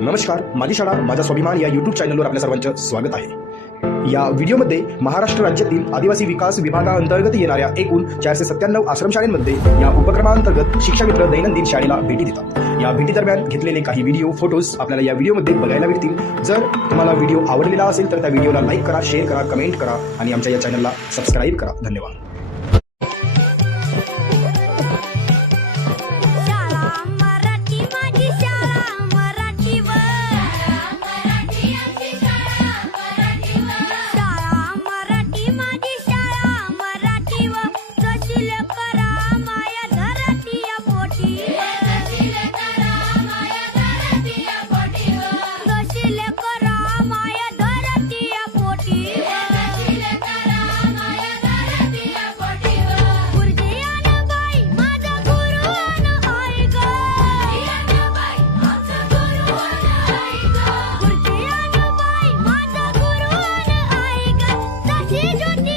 नमस्कार, माझी शाळा माझा स्वाभिमान या YouTube चॅनलवर आपल्या सर्वांचं स्वागत आहे। या व्हिडिओमध्ये महाराष्ट्र राज्यातील आदिवासी विकास विभागाअंतर्गत येणाऱ्या एकूण 497 आश्रमशाळांमध्ये या उपक्रमांतर्गत शिक्षा मित्र दैनंदिन शाळेला भेटी देतात। या भेटी दरम्यान घेतलेले काही व्हिडिओ फोटोज आपल्याला या व्हिडिओमध्ये बघायला भेटतील। जर तुम्हाला व्हिडिओ आवडलेला असेल तर त्या व्हिडिओला लाईक करा, शेअर करा, कमेंट करा आणि आमच्या या चॅनलला सबस्क्राईब करा। धन्यवाद। ज्योती